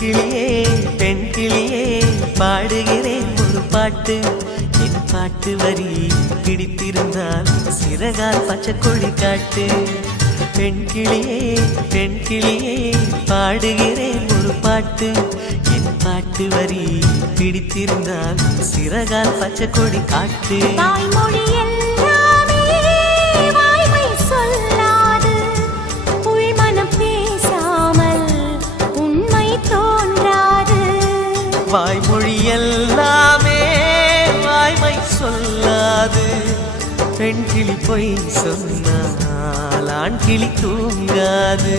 கிளியே பெண் கிளியே பாடுகிறேன் ஒரு பாட்டு. என் பாட்டு வரி பிடித்திருந்தால் சிறகால் பச்சை கொடி காட்டு. பெண் கிளியே பாடுகிறேன் ஒரு பாட்டு. என் பாட்டு வரி பிடித்திருந்தால் சிறகால் பச்சை கொடி காட்டு. வாய்மொழி எல்லாமே வாய்மை சொல்லாது. பெண் கிளி பொய் சொன்னால் ஆண் கிளி தூங்காது.